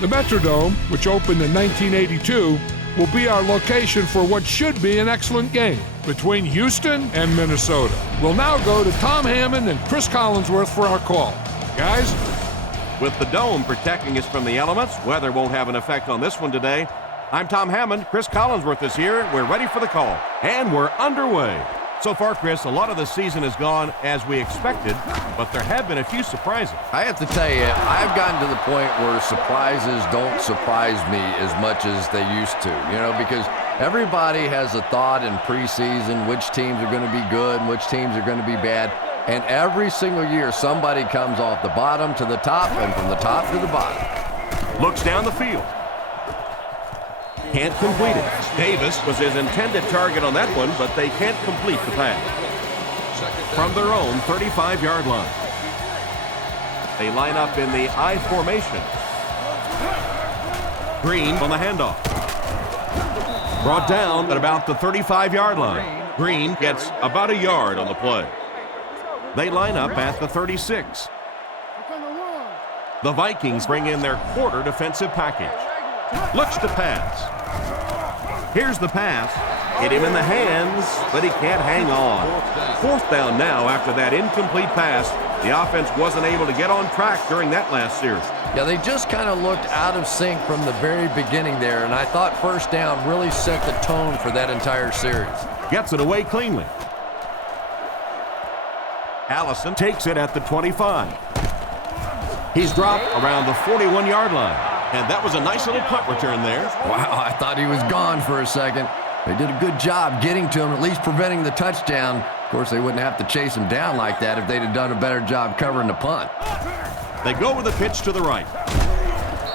The Metrodome, which opened in 1982, will be our location for what should be an excellent game between Houston and Minnesota. We'll now go to Tom Hammond and Chris Collinsworth for our call. Guys? With the dome protecting us from the elements, weather won't have an effect on this one today. I'm Tom Hammond. Chris Collinsworth is here. We're ready for the call. And we're underway. So far, Chris, a lot of the season has gone as we expected, but there have been a few surprises. I have to tell you, I've gotten to the point where surprises don't surprise me as much as they used to, because everybody has a thought in preseason which teams are going to be good and which teams are going to be bad. And every single year, somebody comes off the bottom to the top and from the top to the bottom. Looks down the field. Can't complete it. Davis was his intended target on that one, but they can't complete the pass. From their own 35-yard line. They line up in the I formation. Green on the handoff. Brought down at about the 35-yard line. Green gets about a yard on the play. They line up at the 36. The Vikings bring in their quarter defensive package. Looks to pass. Here's the pass. Hit him in the hands, but he can't hang on. Fourth down now after that incomplete pass. The offense wasn't able to get on track during that last series. Yeah, they just kind of looked out of sync from the very beginning there, and I thought first down really set the tone for that entire series. Gets it away cleanly. Allison takes it at the 25. He's dropped around the 41-yard line. And that was a nice little punt return there. Wow, I thought he was gone for a second. They did a good job getting to him, at least preventing the touchdown. Of course, they wouldn't have to chase him down like that if they'd have done a better job covering the punt. They go with the pitch to the right.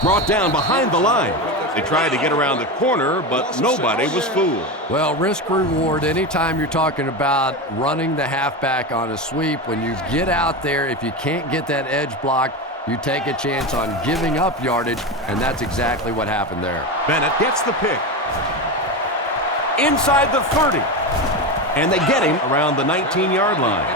Brought down behind the line. They tried to get around the corner, but nobody was fooled. Well, risk reward, anytime you're talking about running the halfback on a sweep, when you get out there, if you can't get that edge block, you take a chance on giving up yardage, and that's exactly what happened there. Bennett gets the pick. Inside the 30. And they get him around the 19-yard line.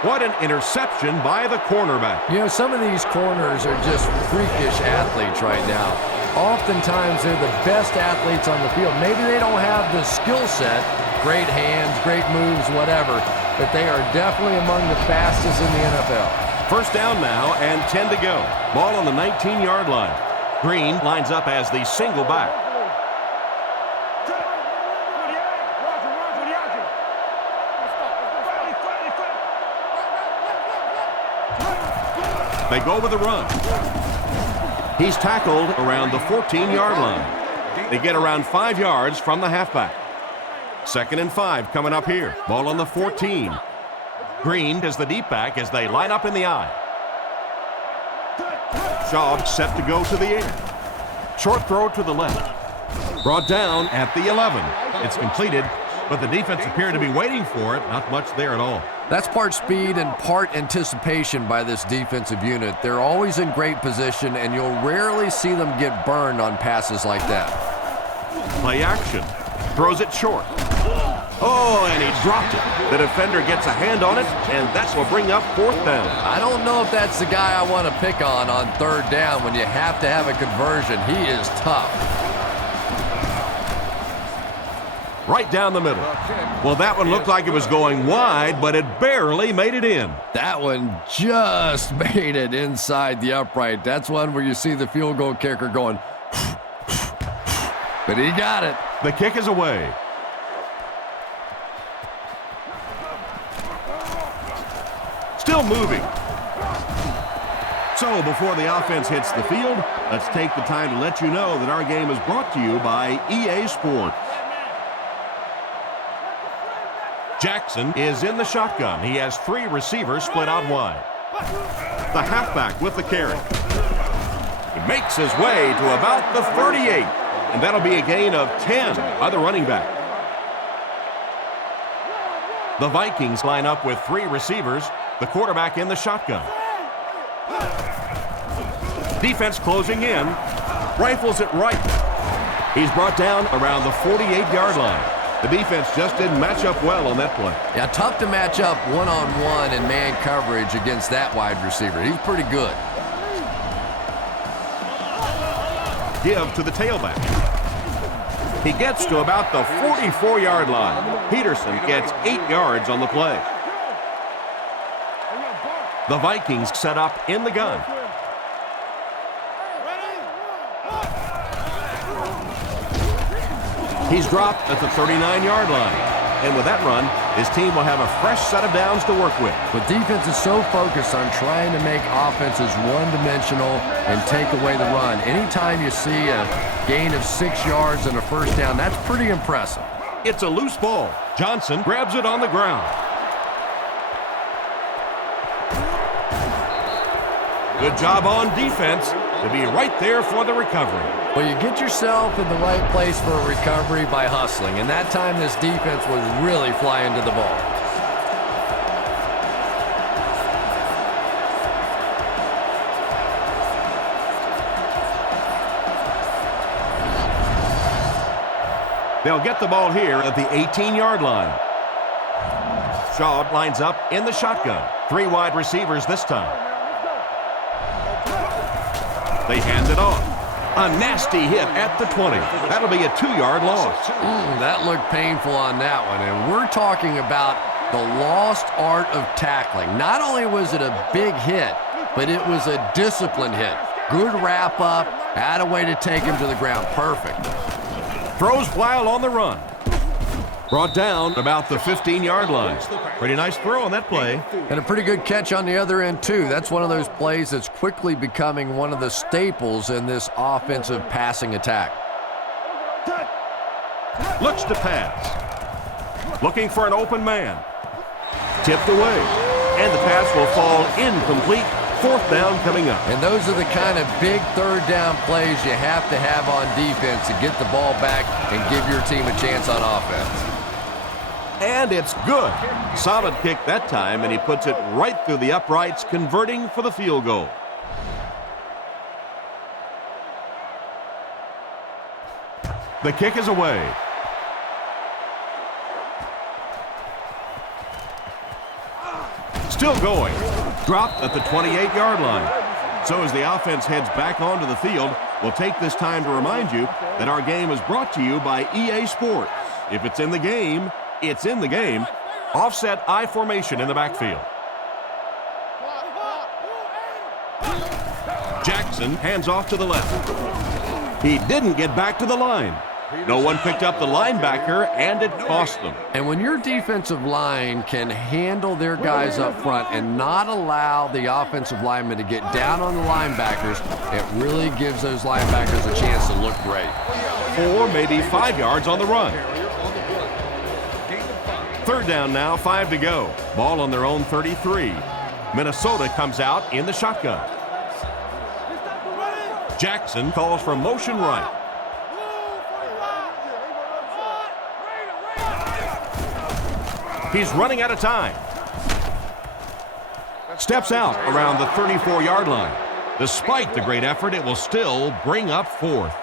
What an interception by the cornerback. Some of these corners are just freakish athletes right now. Oftentimes, they're the best athletes on the field. Maybe they don't have the skill set, great hands, great moves, whatever, but they are definitely among the fastest in the NFL. First down now and 10 to go. Ball on the 19-yard line. Green lines up as the single back. They go with a run. He's tackled around the 14-yard line. They get around 5 yards from the halfback. 2nd and 5 coming up here. Ball on the 14. Green is the deep back as they line up in the I. Shaw set to go to the air. Short throw to the left. Brought down at the 11. It's completed, but the defense appeared to be waiting for it. Not much there at all. That's part speed and part anticipation by this defensive unit. They're always in great position, and you'll rarely see them get burned on passes like that. Play action. Throws it short. Oh, and he dropped it. The defender gets a hand on it, and that will bring up 4th down. I don't know if that's the guy I want to pick on 3rd down when you have to have a conversion. He is tough. Right down the middle. Well, that one looked like it was going wide, but it barely made it in. That one just made it inside the upright. That's one where you see the field goal kicker going, but he got it. The kick is away. Still moving. So before the offense hits the field, let's take the time to let you know that our game is brought to you by EA Sports. Jackson is in the shotgun. He has 3 receivers split out wide. The halfback with the carry. He makes his way to about the 38, and that'll be a gain of 10 by the running back. The Vikings line up with 3 receivers, the quarterback in the shotgun. Defense closing in. Rifles it right. He's brought down around the 48-yard line. The defense just didn't match up well on that play. Yeah, tough to match up one-on-one in man coverage against that wide receiver. He's pretty good. Give to the tailback. He gets to about the 44-yard line. Peterson gets 8 yards on the play. The Vikings set up in the gun. He's dropped at the 39-yard line. And with that run, his team will have a fresh set of downs to work with. But defense is so focused on trying to make offenses one-dimensional and take away the run. Anytime you see a gain of 6 yards and a first down, that's pretty impressive. It's a loose ball. Johnson grabs it on the ground. Good job on defense to be right there for the recovery. Well, you get yourself in the right place for a recovery by hustling, and that time this defense was really flying to the ball. They'll get the ball here at the 18-yard line. Shaw lines up in the shotgun. 3 wide receivers this time. They hand it off. A nasty hit at the 20. That'll be a 2-yard loss. That looked painful on that one. And we're talking about the lost art of tackling. Not only was it a big hit, but it was a disciplined hit. Good wrap up, had a way to take him to the ground. Perfect. Throws while on the run. Brought down about the 15-yard line. Pretty nice throw on that play. And a pretty good catch on the other end, too. That's one of those plays that's quickly becoming one of the staples in this offensive passing attack. Looks to pass. Looking for an open man. Tipped away. And the pass will fall incomplete. 4th down coming up. And those are the kind of big third down plays you have to have on defense to get the ball back and give your team a chance on offense. And it's good. Solid kick that time, and he puts it right through the uprights, converting for the field goal. The kick is away. Still going. Dropped at the 28-yard line. So as the offense heads back onto the field, we'll take this time to remind you that our game is brought to you by EA Sports. If it's in the game, it's in the game. Offset I formation in the backfield. Jackson hands off to the left. He didn't get back to the line. No one picked up the linebacker, and it cost them. And when your defensive line can handle their guys up front and not allow the offensive linemen to get down on the linebackers, it really gives those linebackers a chance to look great. 4, maybe 5 yards on the run. 3rd down now, 5 to go. Ball on their own 33. Minnesota comes out in the shotgun. Jackson calls for motion right. He's running out of time. Steps out around the 34-yard line. Despite the great effort, it will still bring up 4th.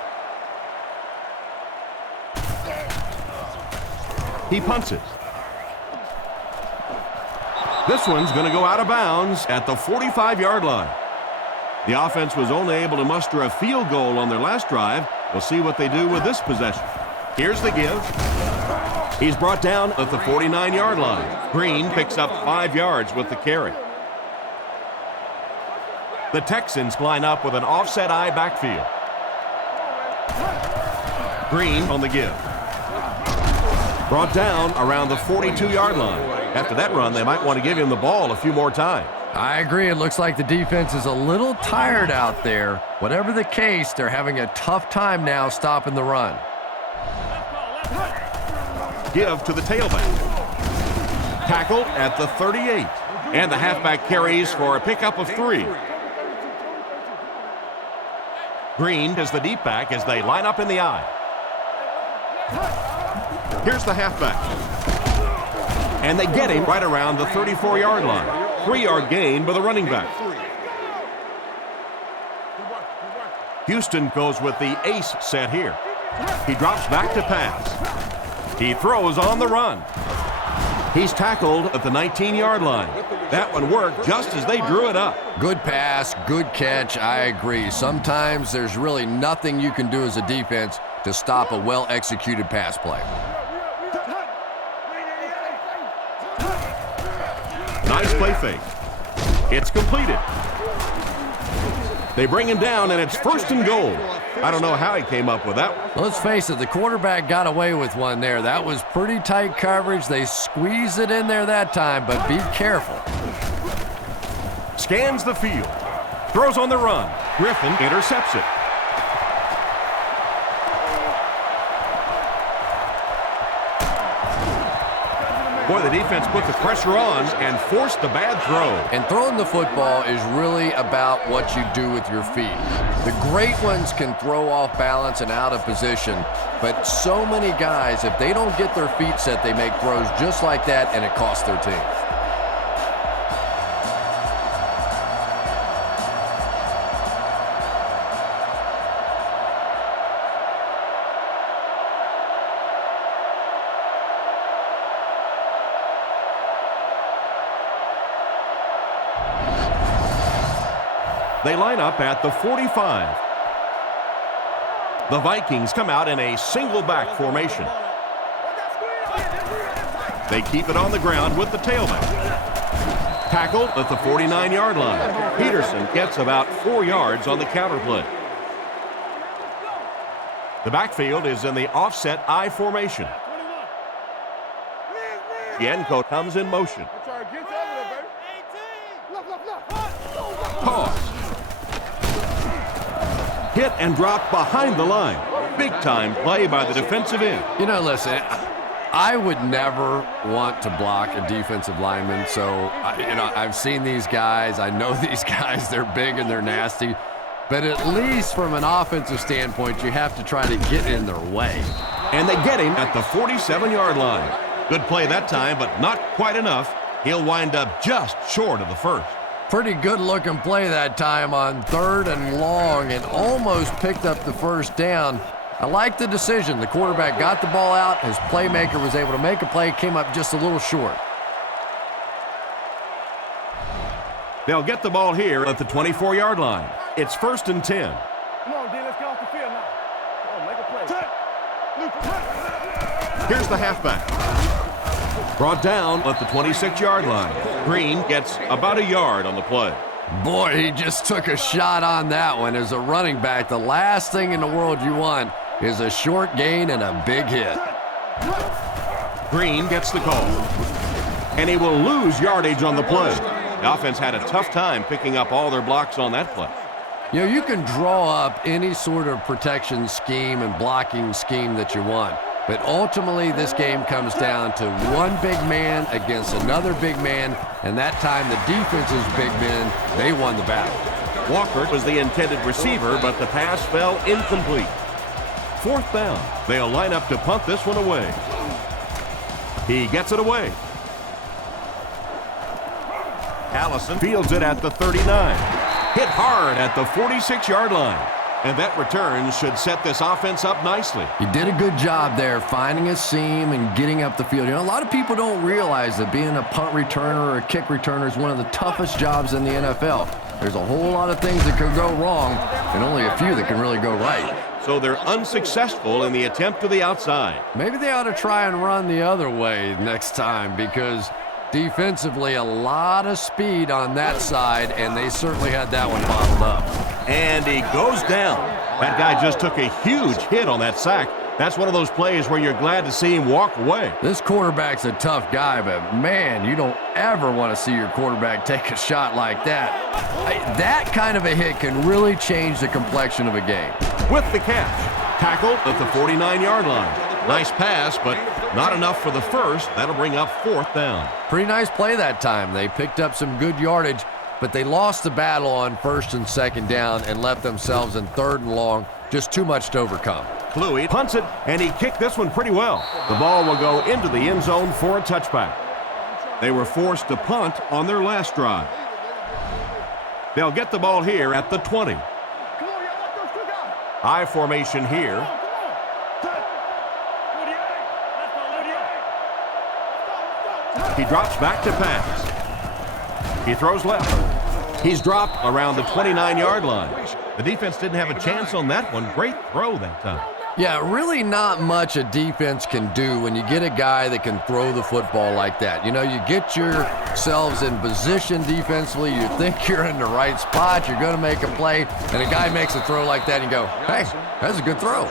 He punts it. This one's going to go out of bounds at the 45-yard line. The offense was only able to muster a field goal on their last drive. We'll see what they do with this possession. Here's the give. He's brought down at the 49-yard line. Green picks up 5 yards with the carry. The Texans line up with an offset I backfield. Green on the give. Brought down around the 42-yard line. After that run, they might want to give him the ball a few more times. I agree. It looks like the defense is a little tired out there. Whatever the case, they're having a tough time now stopping the run. Give to the tailback. Tackle at the 38. And the halfback carries for a pickup of 3. Green is the deep back as they line up in the I. Here's the halfback. And they get him right around the 34-yard line. 3-yard gain by the running back. Houston goes with the ace set here. He drops back to pass. He throws on the run. He's tackled at the 19-yard line. That one worked just as they drew it up. Good pass, good catch, I agree. Sometimes there's really nothing you can do as a defense to stop a well-executed pass play. Nice play fake. It's completed. They bring him down, and it's 1st and goal. I don't know how he came up with that one. Let's face it, the quarterback got away with one there. That was pretty tight coverage. They squeezed it in there that time, but be careful. Scans the field. Throws on the run. Griffin intercepts it. Boy, the defense put the pressure on and forced the bad throw. And throwing the football is really about what you do with your feet. The great ones can throw off balance and out of position, but so many guys, if they don't get their feet set, they make throws just like that, and it costs their team. They line up at the 45. The Vikings come out in a single back formation. They keep it on the ground with the tailback. Tackled at the 49-yard line. Peterson gets about 4 yards on the counter play. The backfield is in the offset I formation. Yenko comes in motion. Pause. Hit and drop behind the line. Big time play by the defensive end. You know, listen, I would never want to block a defensive lineman. So, I've seen these guys. I know these guys. They're big and they're nasty. But at least from an offensive standpoint, you have to try to get in their way. And they get him at the 47-yard line. Good play that time, but not quite enough. He'll wind up just short of the first. Pretty good-looking play that time on 3rd and long and almost picked up the first down. I like the decision. The quarterback got the ball out. His playmaker was able to make a play, came up just a little short. They'll get the ball here at the 24-yard line. It's 1st and 10. Come on, D, let's get off the field now. Come on, make a play. Here's the halfback. Brought down at the 26-yard line. Green gets about a yard on the play. Boy, he just took a shot on that one. As a running back, the last thing in the world you want is a short gain and a big hit. Green gets the call. And he will lose yardage on the play. The offense had a tough time picking up all their blocks on that play. You know, you can draw up any sort of protection scheme and blocking scheme that you want. But ultimately, this game comes down to one big man against another big man, and that time the defense's big men, they won the battle. Walker was the intended receiver, but the pass fell incomplete. 4th down. They'll line up to punt this one away. He gets it away. Allison fields it at the 39. Hit hard at the 46-yard line. And that return should set this offense up nicely. He did a good job there, finding a seam and getting up the field. You know, a lot of people don't realize that being a punt returner or a kick returner is one of the toughest jobs in the NFL. There's a whole lot of things that could go wrong, and only a few that can really go right. So they're unsuccessful in the attempt to the outside. Maybe they ought to try and run the other way next time, because defensively, a lot of speed on that side, and they certainly had that one bottled up. And he goes down. That guy just took a huge hit on that sack. That's one of those plays where you're glad to see him walk away. This quarterback's a tough guy, but man, you don't ever want to see your quarterback take a shot like that. That kind of a hit can really change the complexion of a game. With the catch, tackled at the 49-yard line. Nice pass, but not enough for the first. That'll bring up 4th down. Pretty nice play that time. They picked up some good yardage, but they lost the battle on 1st and 2nd down and left themselves in 3rd and long. Just too much to overcome. Kluwe punts it, and he kicked this one pretty well. The ball will go into the end zone for a touchback. They were forced to punt on their last drive. They'll get the ball here at the 20. I formation here. He drops back to pass. He throws left. He's dropped around the 29-yard line. The defense didn't have a chance on that one. Great throw that time. Yeah, really not much a defense can do when you get a guy that can throw the football like that. You know, you get yourselves in position defensively, you think you're in the right spot, you're going to make a play, and a guy makes a throw like that and you go, hey, that's a good throw.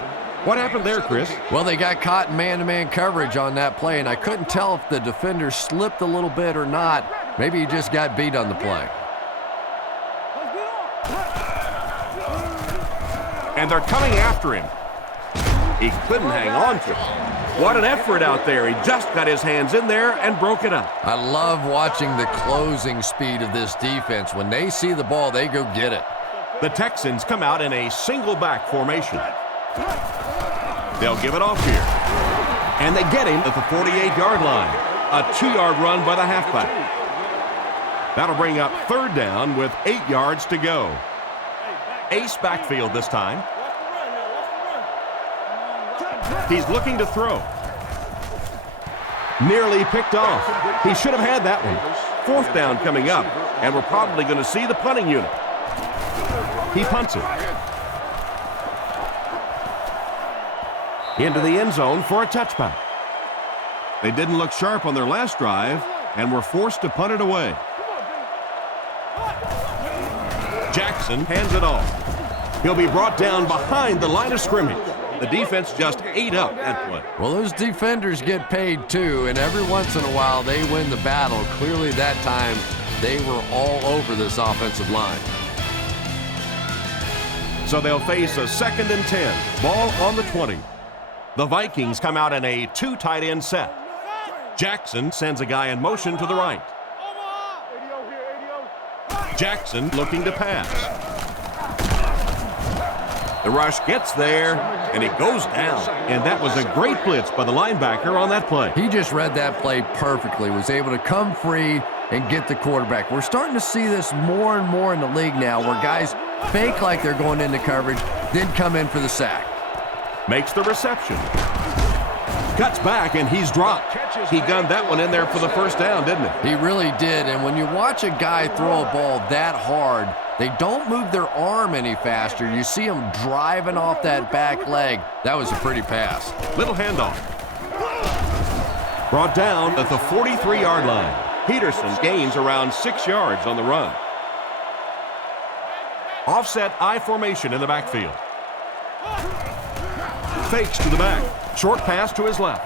What happened there, Chris? Well, they got caught in man-to-man coverage on that play, and I couldn't tell if the defender slipped a little bit or not. Maybe he just got beat on the play. And they're coming after him. He couldn't hang on to it. What an effort out there. He just got his hands in there and broke it up. I love watching the closing speed of this defense. When they see the ball, they go get it. The Texans come out in a single back formation. They'll give it off here. And they get him at the 48-yard line. A 2-yard run by the halfback. That'll bring up third down with 8 yards to go. Ace backfield this time. He's looking to throw. Nearly picked off. He should have had that one. Fourth down coming up, and we're probably going to see the punting unit. He punts it. Into the end zone for a touchback. They didn't look sharp on their last drive and were forced to punt it away. Jackson hands it off. He'll be brought down behind the line of scrimmage. The defense just ate up that play. Well, those defenders get paid too, and every once in a while they win the battle. Clearly that time they were all over this offensive line. So they'll face a 2nd and 10. Ball on the 20. The Vikings come out in a 2 tight end set. Jackson sends a guy in motion to the right. Jackson looking to pass. The rush gets there, and it goes down. And that was a great blitz by the linebacker on that play. He just read that play perfectly, was able to come free and get the quarterback. We're starting to see this more and more in the league now, where guys fake like they're going into coverage, then come in for the sack. Makes the reception. Cuts back, and he's dropped. He gunned that one in there for the first down, didn't he? He really did, and when you watch a guy throw a ball that hard, they don't move their arm any faster. You see them driving off that back leg. That was a pretty pass. Little handoff. Brought down at the 43-yard line. Peterson gains around 6 yards on the run. Offset I formation in the backfield. Fakes to the back. Short pass to his left.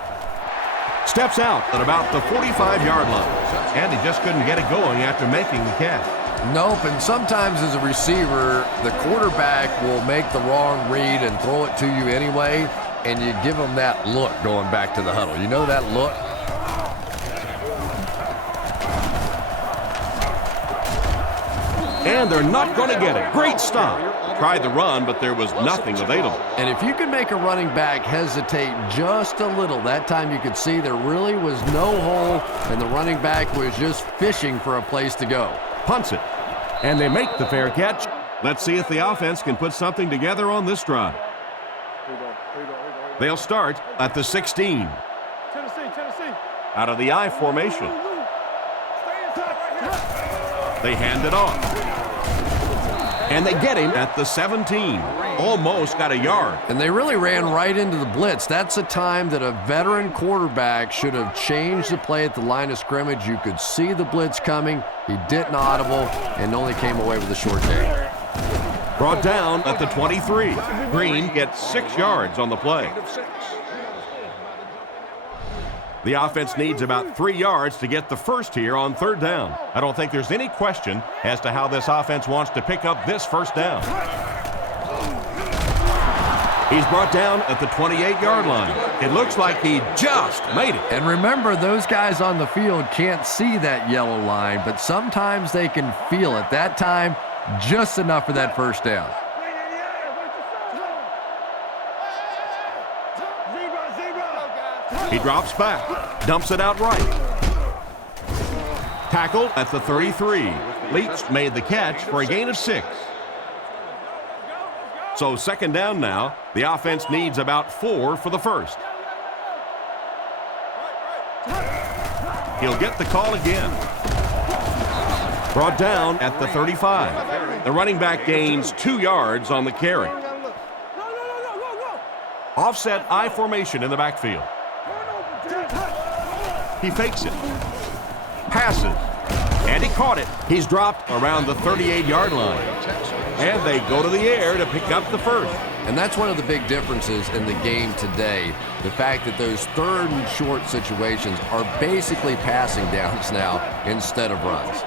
Steps out at about the 45-yard line. And he just couldn't get it going after making the catch. Nope, and sometimes as a receiver, the quarterback will make the wrong read and throw it to you anyway, and you give them that look going back to the huddle. You know that look? And they're not going to get it. Great stop. Tried the run, but there was nothing available. And if you can make a running back hesitate just a little, that time you could see there really was no hole, and the running back was just fishing for a place to go. Punts it. And they make the fair catch. Let's see if the offense can put something together on this drive. They'll start at the 16. Tennessee. Out of the I formation. They hand it off. And they get him at the 17. Almost got a yard. And they really ran right into the blitz. That's a time that a veteran quarterback should have changed the play at the line of scrimmage. You could see the blitz coming. He didn't audible and only came away with a short gain. Brought down at the 23. Green gets 6 yards on the play. The offense needs about 3 yards to get the first here on third down. I don't think there's any question as to how this offense wants to pick up this first down. He's brought down at the 28-yard line. It looks like he just made it. And remember, those guys on the field can't see that yellow line, but sometimes they can feel it. That time, just enough for that first down. He drops back, dumps it out right. Tackle at the 33. Leach made the catch for a gain of 6. So second down now. The offense needs about 4 for the first. He'll get the call again. Brought down at the 35. The running back gains 2 yards on the carry. Offset I formation in the backfield. He fakes it. Passes. And he caught it. He's dropped around the 38-yard line. And they go to the air to pick up the first. And that's one of the big differences in the game today. The fact that those third and short situations are basically passing downs now instead of runs.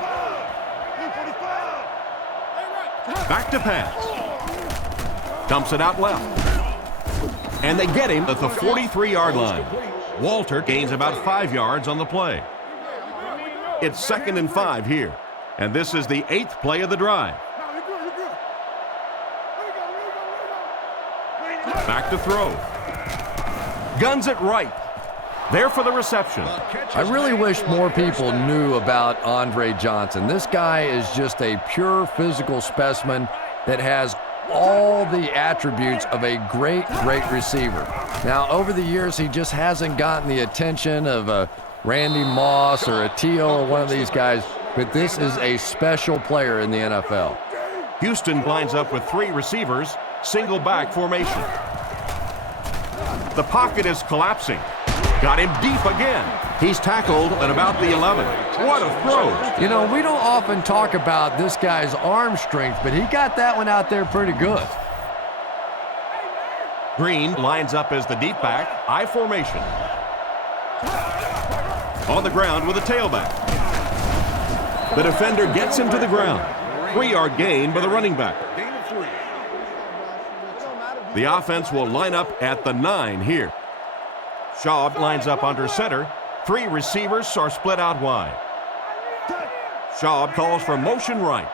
Back to pass. Dumps it out left. And they get him at the 43-yard line. Walter gains about 5 yards on the play. It's 2nd and 5 here. And this is the 8th play of the drive. Back to throw. Guns it right. There for the reception. I really wish more people knew about Andre Johnson. This guy is just a pure physical specimen that has all the attributes of a great receiver. Now, over the years, he just hasn't gotten the attention of a Randy Moss or a T.O. or one of these guys, but this is a special player in the NFL. Houston lines up with 3 receivers, single back formation. The pocket is collapsing. Got him deep again. He's tackled at about the 11. What a throw. You know, we don't often talk about this guy's arm strength, but he got that one out there pretty good. Green lines up as the deep back, I formation. On the ground with a tailback. The defender gets him to the ground. 3-yard gain by the running back. The offense will line up at the 9 here. Schaub lines up under center. 3 receivers are split out wide. Schaub calls for motion right.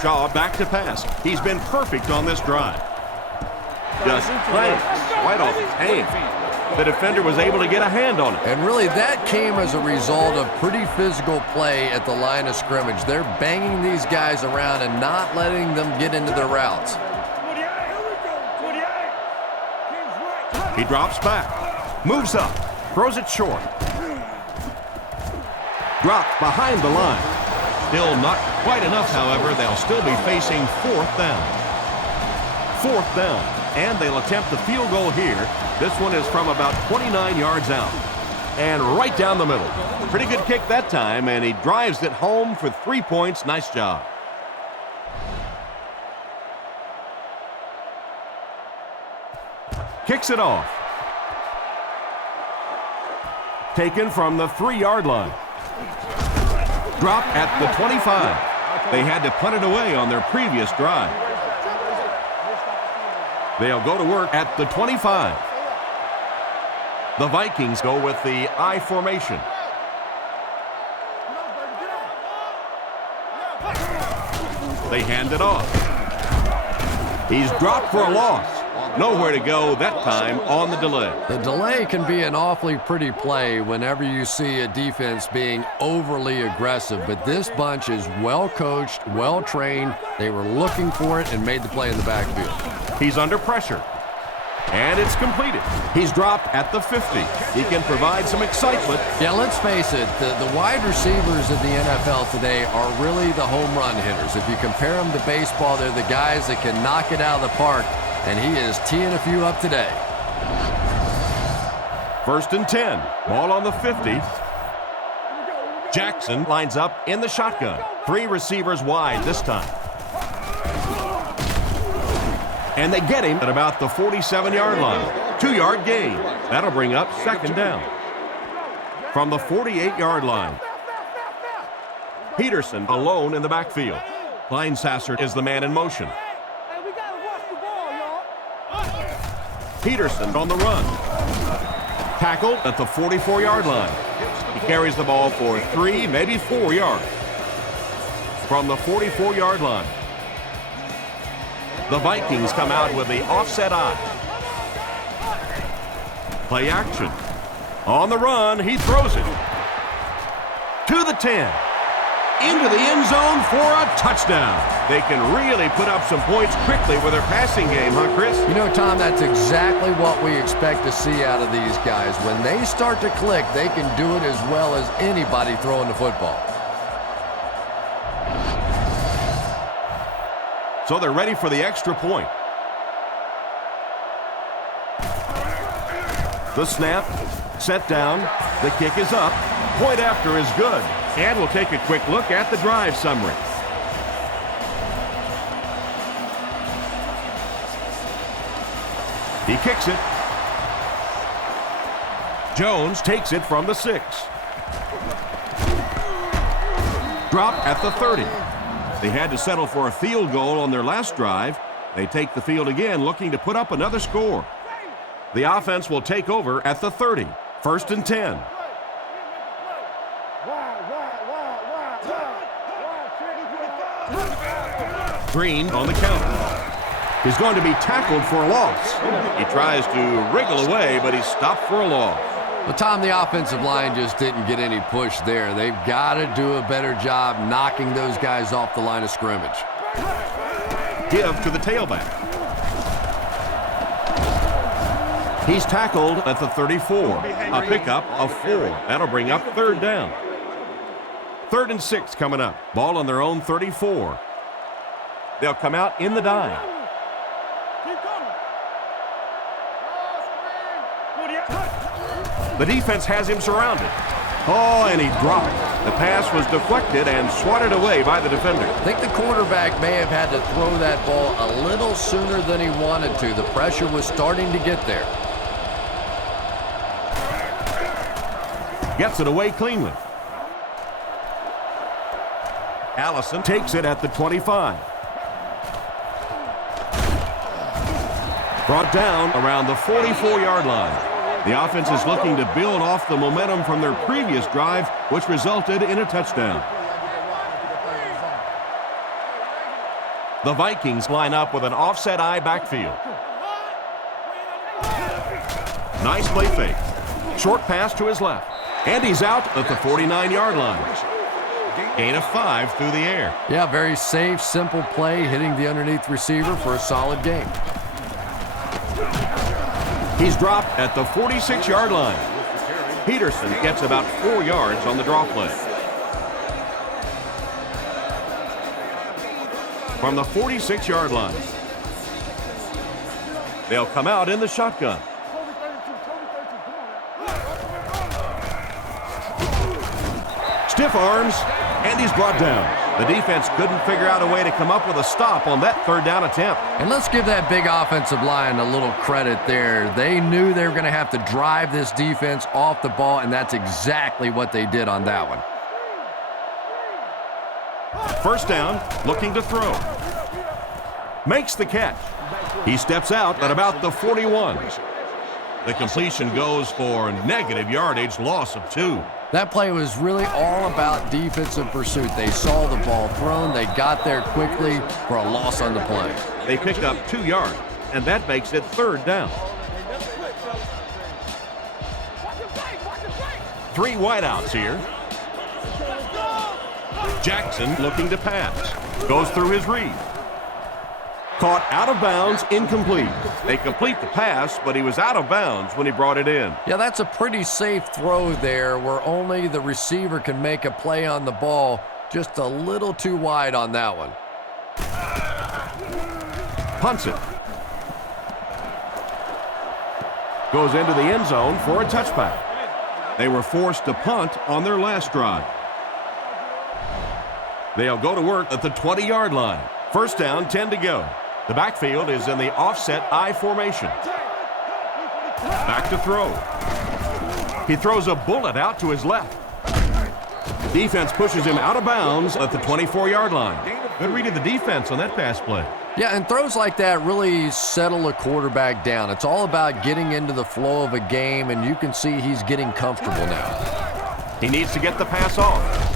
Schaub back to pass. He's been perfect on this drive. Just clanks right off his hand. The defender was able to get a hand on it. And really, that came as a result of pretty physical play at the line of scrimmage. They're banging these guys around and not letting them get into their routes. He drops back, moves up, throws it short. Dropped behind the line. Still not quite enough, however. They'll still be facing 4th down. 4th down, and they'll attempt the field goal here. This one is from about 29 yards out. And right down the middle. Pretty good kick that time, and he drives it home for 3 points. Nice job. Kicks it off. Taken from the 3-yard line. Drop at the 25. They had to punt it away on their previous drive. They'll go to work at the 25. The Vikings go with the I formation. They hand it off. He's dropped for a loss. Nowhere to go that time on the delay. The delay can be an awfully pretty play whenever you see a defense being overly aggressive, but this bunch is well coached, well trained. They were looking for it and made the play in the backfield. He's under pressure. And it's completed. He's dropped at the 50. He can provide some excitement. Yeah, let's face it, the wide receivers in the NFL today are really the home run hitters. If you compare them to baseball, they're the guys that can knock it out of the park, and he is teeing a few up today. 1st and 10. Ball on the 50. Jackson lines up in the shotgun. 3 receivers wide this time. And they get him at about the 47-yard line. 2-yard gain. That'll bring up 2nd down. From the 48-yard line. Peterson alone in the backfield. Kleinsasser is the man in motion. Peterson on the run. Tackled at the 44-yard line. He carries the ball for 3, maybe 4 yards. From the 44-yard line. The Vikings come out with the offset I. Play action. On the run, he throws it. To the 10. into the end zone for a touchdown. They can really put up some points quickly with their passing game, huh, Chris? You know, Tom, that's exactly what we expect to see out of these guys. When they start to click, they can do it as well as anybody throwing the football. So they're ready for the extra point. The snap, set down, the kick is up, point after is good. And we'll take a quick look at the drive summary. He kicks it. Jones takes it from the 6. Drop at the 30. They had to settle for a field goal on their last drive. They take the field again, looking to put up another score. The offense will take over at the 30. 1st and 10. Green on the counter. He's going to be tackled for a loss. He tries to wriggle away, but he's stopped for a loss. Well, Tom, the offensive line just didn't get any push there. They've got to do a better job knocking those guys off the line of scrimmage. Give to the tailback. He's tackled at the 34. A pickup of 4. That'll bring up 3rd down. 3rd and 6 coming up. Ball on their own 34. They'll come out in the dime. The defense has him surrounded. Oh, and he dropped. The pass was deflected and swatted away by the defender. I think the quarterback may have had to throw that ball a little sooner than he wanted to. The pressure was starting to get there. Gets it away cleanly. Allison takes it at the 25. Brought down around the 44-yard line. The offense is looking to build off the momentum from their previous drive, which resulted in a touchdown. The Vikings line up with an offset eye backfield. Nice play fake. Short pass to his left. And he's out at the 49-yard line. Gain of 5 through the air. Yeah, very safe, simple play, hitting the underneath receiver for a solid gain. He's dropped at the 46-yard line. Peterson gets about 4 yards on the draw play. From the 46-yard line. They'll come out in the shotgun. Stiff arms, and he's brought down. The defense couldn't figure out a way to come up with a stop on that 3rd down attempt. And let's give that big offensive line a little credit there. They knew they were going to have to drive this defense off the ball, and that's exactly what they did on that one. 1st down, looking to throw. Makes the catch. He steps out at about the 41. The completion goes for negative yardage, loss of 2. That play was really all about defensive pursuit. They saw the ball thrown. They got there quickly for a loss on the play. They picked up 2 yards, and that makes it 3rd down. 3 wideouts here. Jackson looking to pass. Goes through his read. Caught out of bounds, incomplete. They complete the pass, but he was out of bounds when he brought it in. Yeah, that's a pretty safe throw there where only the receiver can make a play on the ball. Just a little too wide on that one. Punts it. Goes into the end zone for a touchback. They were forced to punt on their last drive. They'll go to work at the 20-yard line. 1st down, 10 to go. The backfield is in the offset I formation. Back to throw. He throws a bullet out to his left. Defense pushes him out of bounds at the 24-yard line. Good read of the defense on that pass play. Yeah, and throws like that really settle a quarterback down. It's all about getting into the flow of a game, and you can see he's getting comfortable now. He needs to get the pass off.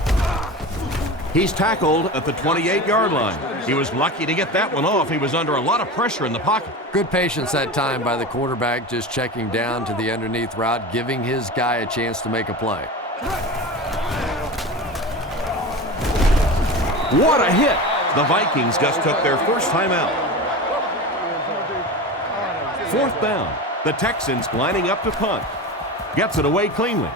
He's tackled at the 28-yard line. He was lucky to get that one off. He was under a lot of pressure in the pocket. Good patience that time by the quarterback, just checking down to the underneath route, giving his guy a chance to make a play. What a hit! The Vikings just took their first time out. 4th down. The Texans lining up to punt. Gets it away cleanly.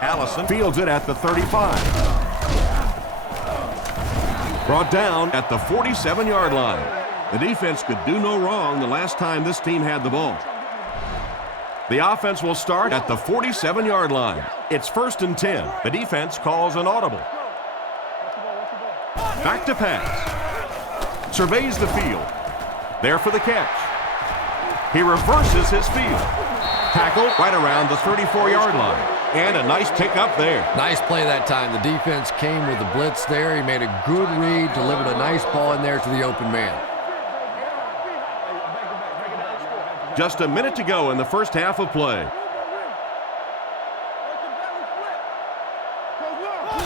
Allison fields it at the 35. Brought down at the 47-yard line. The defense could do no wrong the last time this team had the ball. The offense will start at the 47-yard line. It's 1st and 10. The defense calls an audible. Back to pass. Surveys the field. There for the catch. He reverses his field. Tackle right around the 34-yard line. And a nice pickup there. Nice play that time. The defense came with the blitz there. He made a good read, delivered a nice ball in there to the open man. Just a minute to go in the first half of play.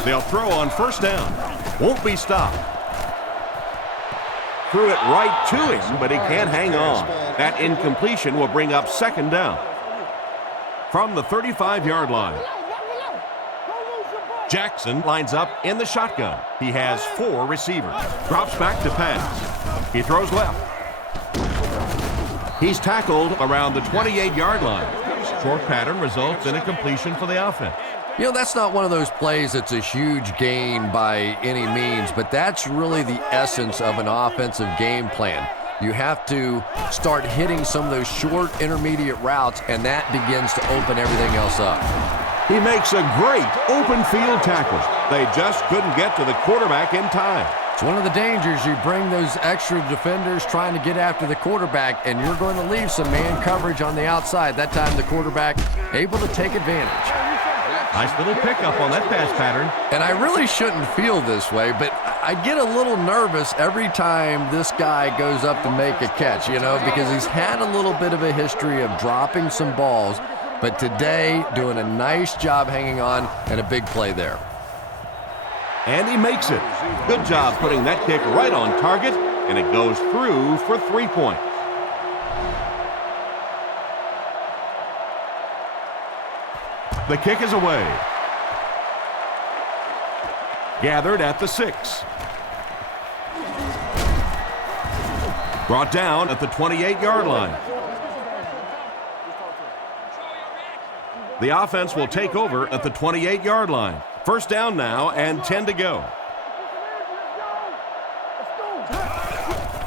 They'll throw on 1st down. Won't be stopped. Threw it right to him, but he can't hang on. That incompletion will bring up 2nd down. From the 35-yard line. Jackson lines up in the shotgun. He has 4 receivers. Drops back to pass. He throws left. He's tackled around the 28-yard line. Short pattern results in a completion for the offense. You know, that's not one of those plays that's a huge gain by any means, but that's really the essence of an offensive game plan. You have to start hitting some of those short intermediate routes, and that begins to open everything else up. He makes a great open field tackle. They just couldn't get to the quarterback in time. It's one of the dangers. You bring those extra defenders trying to get after the quarterback, and you're going to leave some man coverage on the outside. That time the quarterback able to take advantage. Nice little pickup on that pass pattern. And I really shouldn't feel this way, but I get a little nervous every time this guy goes up to make a catch, you know, because he's had a little bit of a history of dropping some balls, but today doing a nice job hanging on and a big play there. And he makes it. Good job putting that kick right on target, and it goes through for 3 points. The kick is away. Gathered at the 6. Brought down at the 28-yard line. The offense will take over at the 28-yard line. 1st down now and 10 to go.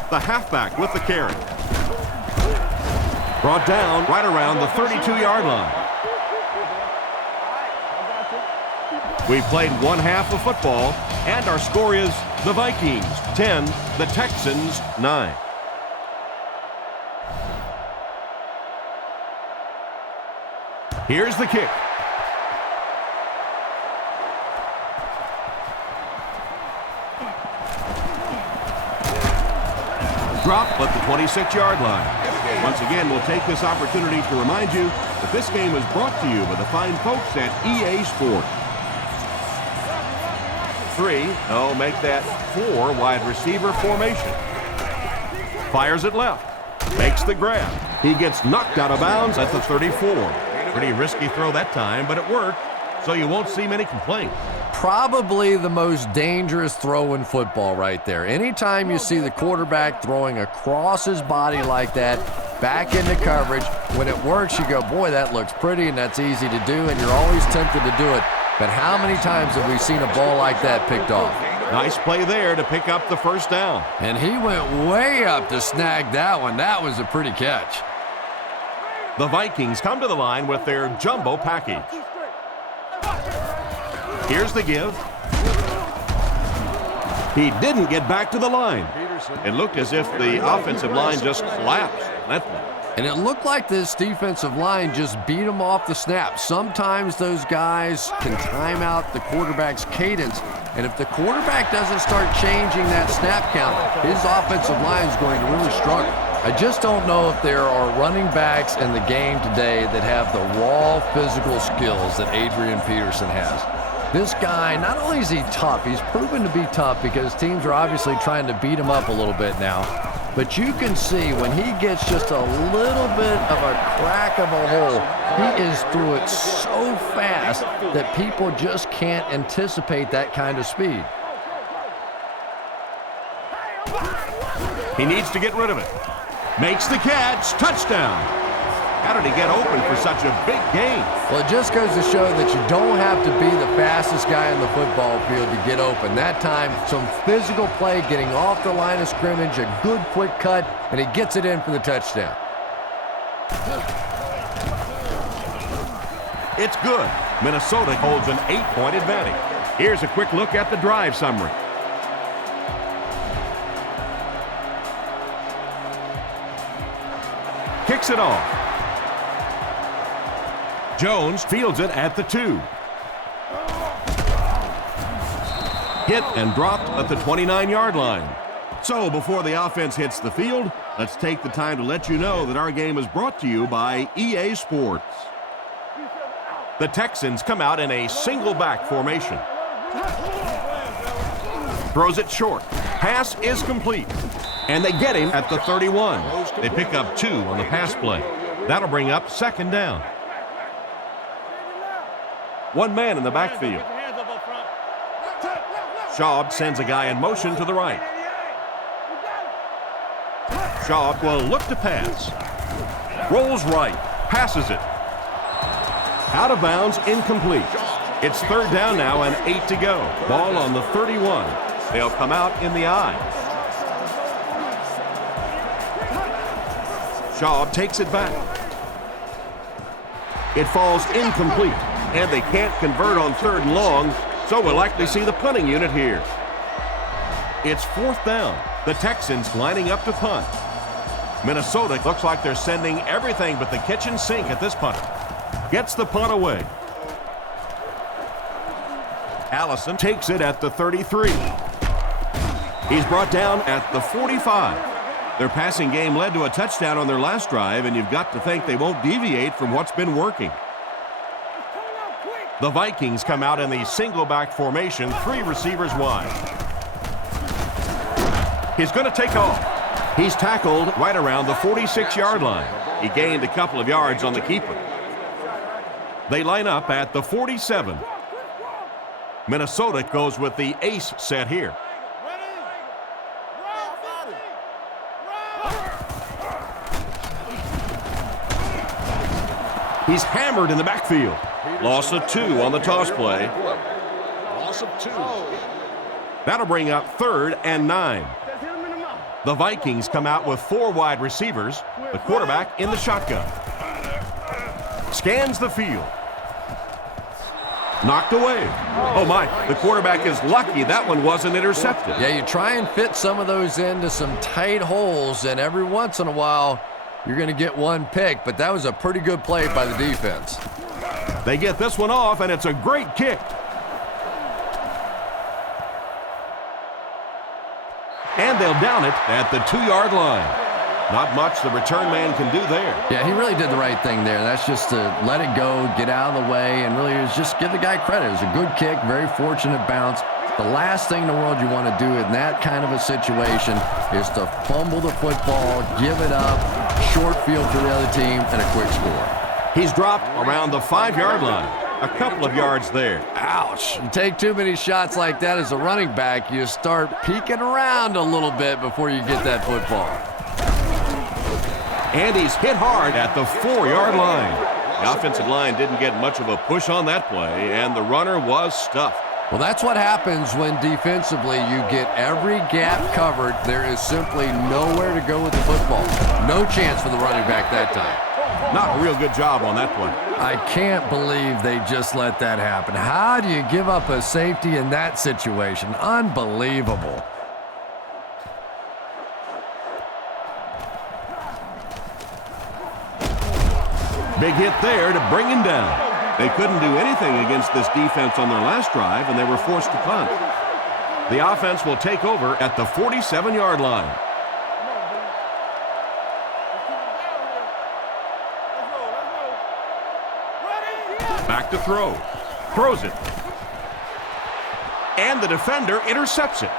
The halfback with the carry. Brought down right around the 32-yard line. We've played 1 half of football, and our score is the Vikings 10, the Texans 9. Here's the kick. Drop at the 26-yard line. Once again, we'll take this opportunity to remind you that this game is brought to you by the fine folks at EA Sports. 3, make that 4 wide receiver formation. Fires it left. Makes the grab. He gets knocked out of bounds at the 34. Pretty risky throw that time, but it worked, so you won't see many complaints. Probably the most dangerous throw in football right there. Anytime you see the quarterback throwing across his body like that, back into coverage, when it works, you go, boy, that looks pretty and that's easy to do, and you're always tempted to do it. But how many times have we seen a ball like that picked off? Nice play there to pick up the 1st down. And he went way up to snag that one. That was a pretty catch. The Vikings come to the line with their jumbo package. Here's the give. He didn't get back to the line. It looked as if the offensive line just collapsed. And it looked like this defensive line just beat him off the snap. Sometimes those guys can time out the quarterback's cadence, and if the quarterback doesn't start changing that snap count, his offensive line is going to really struggle. I just don't know if there are running backs in the game today that have the raw physical skills that Adrian Peterson has. This guy, not only is he tough, he's proven to be tough because teams are obviously trying to beat him up a little bit now. but you can see when he gets just a little bit of a crack of a hole, he is through it so fast that people just can't anticipate that kind of speed. He needs to get rid of it. Makes the catch. Touchdown. How did he get open for such a big gain? Well, it just goes to show that you don't have to be the fastest guy on the football field to get open. That time, some physical play, getting off the line of scrimmage, a good quick cut, and he gets it in for the touchdown. It's good. Minnesota holds an 8-point advantage. Here's a quick look at the drive summary. Kicks it off. Jones fields it at the 2. Hit and dropped at the 29-yard line. So before the offense hits the field, let's take the time to let you know that our game is brought to you by EA Sports. The Texans come out in a single back formation. Throws it short. Pass is complete. And they get him at the 31. They pick up 2 on the pass play. That'll bring up 2nd down. 1 man in the backfield. Schaub sends a guy in motion to the right. Schaub will look to pass. Rolls right. Passes it. Out of bounds, incomplete. It's 3rd down now and 8 to go. Ball on the 31. They'll come out in the I. Schaub takes it back. It falls incomplete, and they can't convert on 3rd and long, so we'll likely see the punting unit here. It's 4th down. The Texans lining up to punt. Minnesota looks like they're sending everything but the kitchen sink at this punt. Gets the punt away. Allison takes it at the 33. He's brought down at the 45. Their passing game led to a touchdown on their last drive, and you've got to think they won't deviate from what's been working. The Vikings come out in the single back formation, 3 receivers wide. He's going to take off. He's tackled right around the 46-yard line. He gained a couple of yards on the keeper. They line up at the 47. Minnesota goes with the ace set here. He's hammered in the backfield. Loss of 2 on the toss play. Loss of 2. That'll bring up 3rd and 9. The Vikings come out with 4 wide receivers. The quarterback in the shotgun. Scans the field. Knocked away. Oh my, the quarterback is lucky that one wasn't intercepted. Yeah, you try and fit some of those into some tight holes, and every once in a while, you're going to get one pick, but that was a pretty good play by the defense. They get this one off, and it's a great kick. And they'll down it at the 2-yard line. Not much the return man can do there. Yeah, he really did the right thing there. That's just to let it go, get out of the way, and really just give the guy credit. It was a good kick, very fortunate bounce. The last thing in the world you want to do in that kind of a situation is to fumble the football, give it up, short field for the other team, and a quick score. He's dropped around the 5-yard line. A couple of yards there. Ouch. You take too many shots like that as a running back, you start peeking around a little bit before you get that football. And he's hit hard at the 4-yard line. The offensive line didn't get much of a push on that play, and the runner was stuffed. Well, that's what happens when defensively you get every gap covered. There is simply nowhere to go with the football. No chance for the running back that time. Not a real good job on that play. I can't believe they just let that happen. How do you give up a safety in that situation? Unbelievable. Big hit there to bring him down. They couldn't do anything against this defense on their last drive, and they were forced to punt. The offense will take over at the 47-yard line. Back to throw. Throws it. And the defender intercepts it.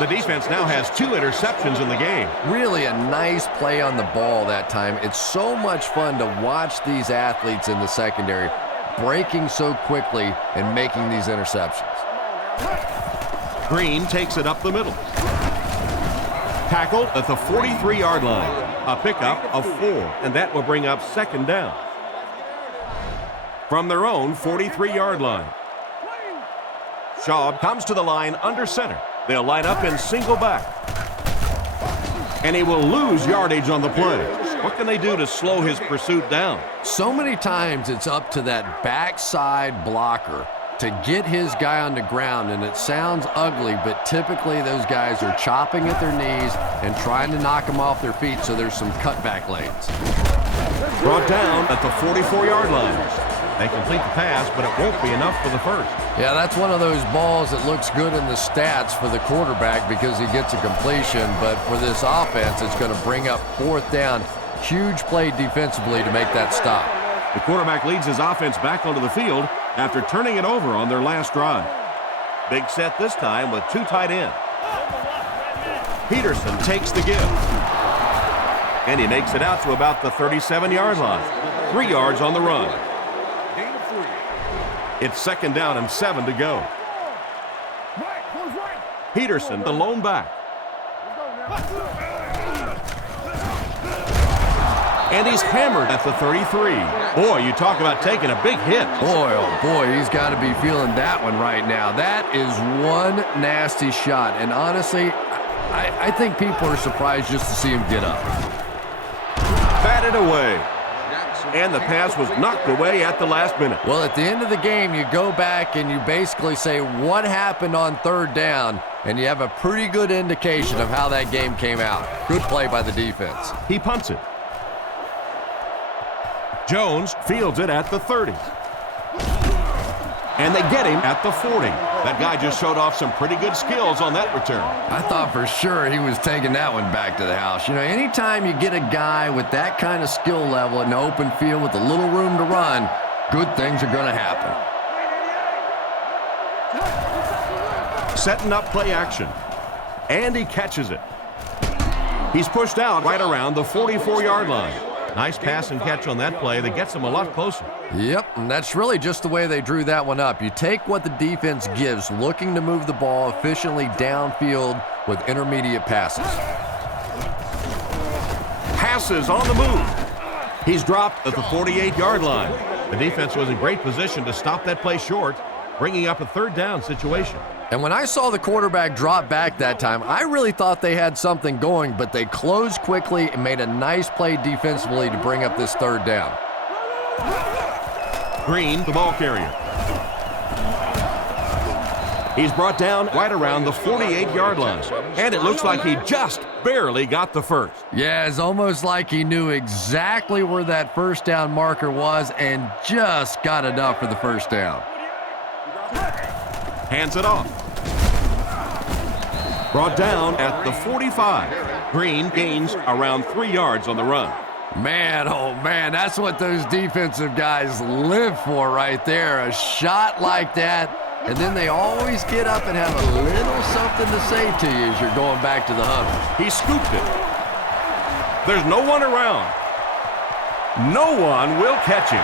The defense now has 2 interceptions in the game. Really a nice play on the ball that time. It's so much fun to watch these athletes in the secondary breaking so quickly and making these interceptions. Green takes it up the middle. Tackled at the 43-yard line. A pickup of 4, and that will bring up 2nd down. From their own 43-yard line. Shaw comes to the line under center. They'll line up in single back. And he will lose yardage on the play. What can they do to slow his pursuit down? So many times it's up to that backside blocker to get his guy on the ground, and it sounds ugly, but typically those guys are chopping at their knees and trying to knock them off their feet, so there's some cutback lanes. Brought down at the 44-yard line. They complete the pass, but it won't be enough for the first. Yeah, that's one of those balls that looks good in the stats for the quarterback because he gets a completion, but for this offense, it's going to bring up 4th down. Huge play defensively to make that stop. The quarterback leads his offense back onto the field after turning it over on their last drive. Big set this time with 2 tight ends. Peterson takes the give. And he makes it out to about the 37-yard line. 3 yards on the run. It's 2nd down and 7 to go. Peterson, the lone back. And he's hammered at the 33. Boy, you talk about taking a big hit. Boy, oh boy, he's got to be feeling that one right now. That is one nasty shot. And honestly, I think people are surprised just to see him get up. Batted away. And the pass was knocked away at the last minute. Well, at the end of the game, you go back and you basically say what happened on 3rd down, and you have a pretty good indication of how that game came out. Good play by the defense. He punts it. Jones fields it at the 30. And they get him at the 40. That guy just showed off some pretty good skills on that return. I thought for sure he was taking that one back to the house. You know, anytime you get a guy with that kind of skill level in the open field with a little room to run, good things are going to happen. Setting up play action. And he catches it. He's pushed out right around the 44-yard line. Nice pass and catch on that play that gets them a lot closer. Yep, and that's really just the way they drew that one up. You take what the defense gives, looking to move the ball efficiently downfield with intermediate passes. Passes on the move. He's dropped at the 48-yard line. The defense was in great position to stop that play short, bringing up a 3rd down situation. And when I saw the quarterback drop back that time, I really thought they had something going, but they closed quickly and made a nice play defensively to bring up this 3rd down. Green, the ball carrier. He's brought down right around the 48-yard line. And it looks like he just barely got the first. Yeah, it's almost like he knew exactly where that 1st down marker was and just got enough for the 1st down. Hands it off. Brought down at the 45. Green gains around 3 yards on the run. Man, oh man, that's what those defensive guys live for right there. A shot like that, and then they always get up and have a little something to say to you as you're going back to the huddle. He scooped it. There's no one around. No one will catch him.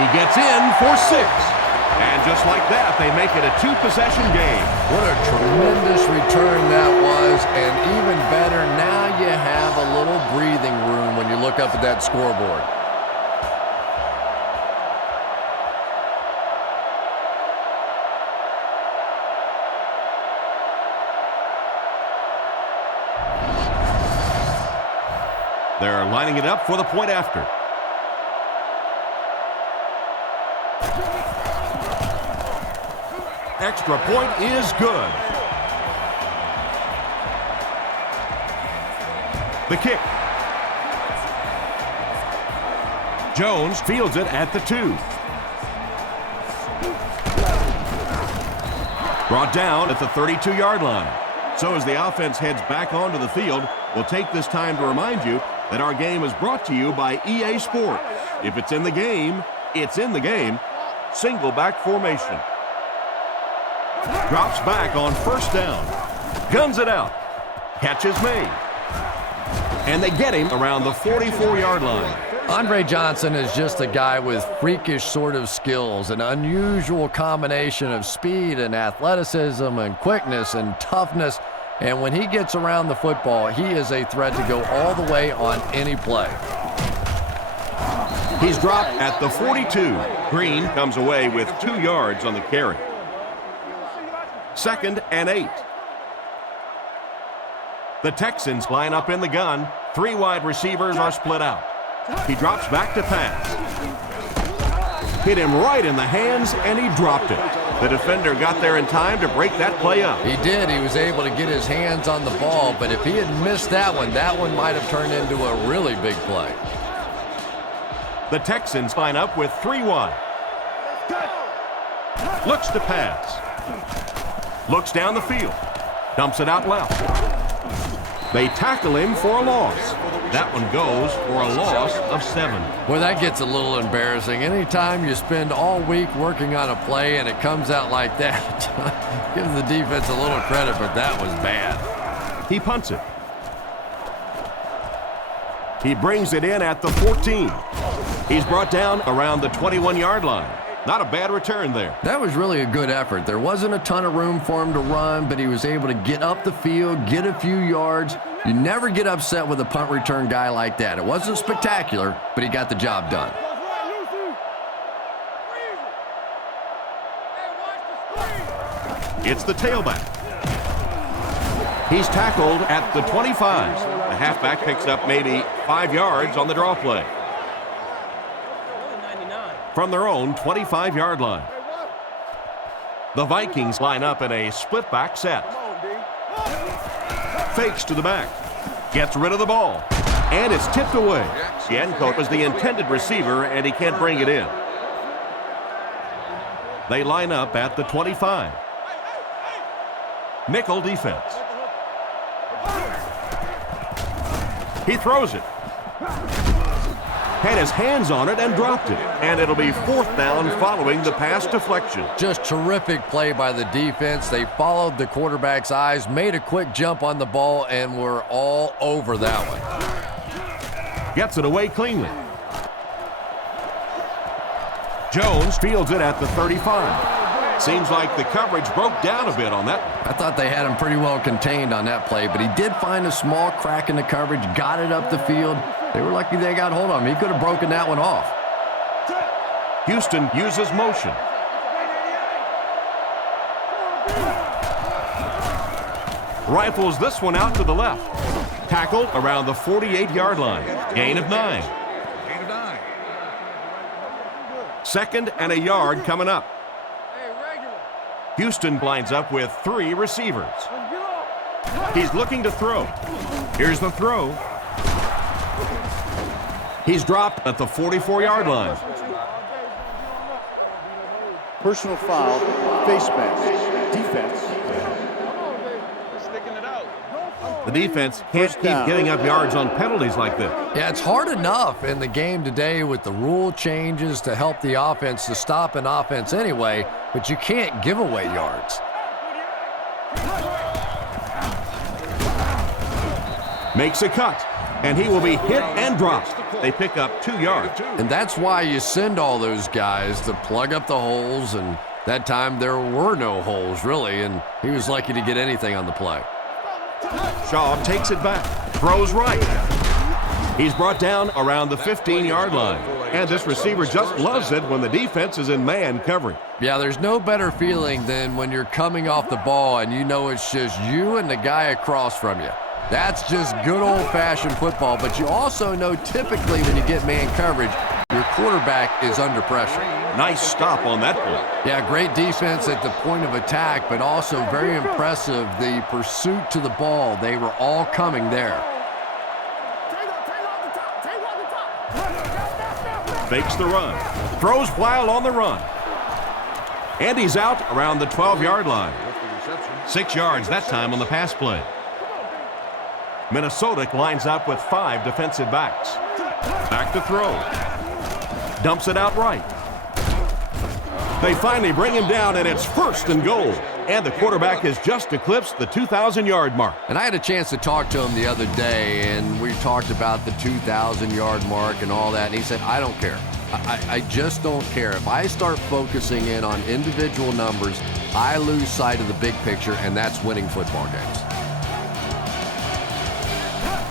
He gets in for 6. And just like that, they make it a 2-possession game. What a tremendous return that was, and even better, now you have a little breathing room when you look up at that scoreboard. They're lining it up for the point after. Extra point is good. The kick. Jones fields it at the 2. Brought down at the 32-yard line. So as the offense heads back onto the field, we'll take this time to remind you that our game is brought to you by EA Sports. If it's in the game, it's in the game. Single back formation. Drops back on 1st down. Guns it out. Catch is made. And they get him around the 44-yard line. Andre Johnson is just a guy with freakish sort of skills, an unusual combination of speed and athleticism and quickness and toughness. And when he gets around the football, he is a threat to go all the way on any play. He's dropped at the 42. Green comes away with 2 yards on the carry. 2nd and 8. The Texans line up in the gun. 3 wide receivers are split out. He drops back to pass. Hit him right in the hands, and he dropped it. The defender got there in time to break that play up. He did. He was able to get his hands on the ball, but if he had missed that one might have turned into a really big play. The Texans line up with 3 wide. Looks to pass. Looks down the field. Dumps it out left. They tackle him for a loss. That one goes for a loss of 7. Well, that gets a little embarrassing. Anytime you spend all week working on a play and it comes out like that, give the defense a little credit, but that was bad. He punts it. He brings it in at the 14. He's brought down around the 21-yard line. Not a bad return there. That was really a good effort. There wasn't a ton of room for him to run, but he was able to get up the field, get a few yards. You never get upset with a punt return guy like that. It wasn't spectacular, but he got the job done. It's the tailback. He's tackled at the 25. The halfback picks up maybe 5 yards on the draw play. From their own 25-yard line. The Vikings line up in a split back set. Fakes to the back. Gets rid of the ball. And it's tipped away. The end coach was the intended receiver, and he can't bring it in. They line up at the 25. Nickel defense. He throws it. Had his hands on it and dropped it. And it'll be 4th down following the pass deflection. Just terrific play by the defense. They followed the quarterback's eyes, made a quick jump on the ball, and were all over that one. Gets it away cleanly. Jones fields it at the 35. Seems like the coverage broke down a bit on that one. I thought they had him pretty well contained on that play, but he did find a small crack in the coverage, got it up the field. They were lucky they got hold of him. He could have broken that one off. Houston uses motion. Rifles this one out to the left. Tackled around the 48-yard line. Gain of 9. 2nd and a yard coming up. Houston lines up with 3 receivers. He's looking to throw. Here's the throw. He's dropped at the 44-yard line. Personal foul, face mask, defense. The defense can't keep giving up yards on penalties like this. Yeah, it's hard enough in the game today with the rule changes to help the offense to stop an offense anyway, but you can't give away yards. Makes a cut, and he will be hit and dropped. They pick up 2 yards. And that's why you send all those guys to plug up the holes, and that time there were no holes, really, and he was lucky to get anything on the play. Shaw takes it back, throws right. He's brought down around the 15-yard line, and this receiver just loves it when the defense is in man covering. Yeah, there's no better feeling than when you're coming off the ball and you know it's just you and the guy across from you. That's just good old-fashioned football, but you also know typically when you get man coverage, your quarterback is under pressure. Nice stop on that play. Yeah, great defense at the point of attack, but also very impressive, the pursuit to the ball. They were all coming there. Fakes the run. Throws while on the run. And he's out around the 12-yard line. 6 yards that time on the pass play. Minnesota lines up with 5 defensive backs. Back to throw. Dumps it out right. They finally bring him down, and it's 1st and goal. And the quarterback has just eclipsed the 2,000-yard mark. And I had a chance to talk to him the other day, and we talked about the 2,000-yard mark and all that, and he said, I don't care. I just don't care. If I start focusing in on individual numbers, I lose sight of the big picture, and that's winning football games.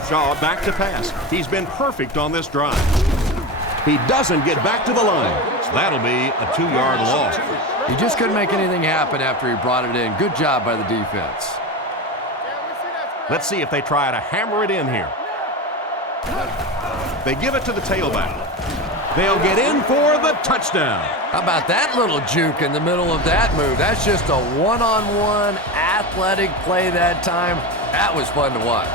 Shaw back to pass. He's been perfect on this drive. He doesn't get back to the line. So that'll be a 2-yard loss. He just couldn't make anything happen after he brought it in. Good job by the defense. Let's see if they try to hammer it in here. They give it to the tailback. They'll get in for the touchdown. How about that little juke in the middle of that move? That's just a one-on-one athletic play that time. That was fun to watch.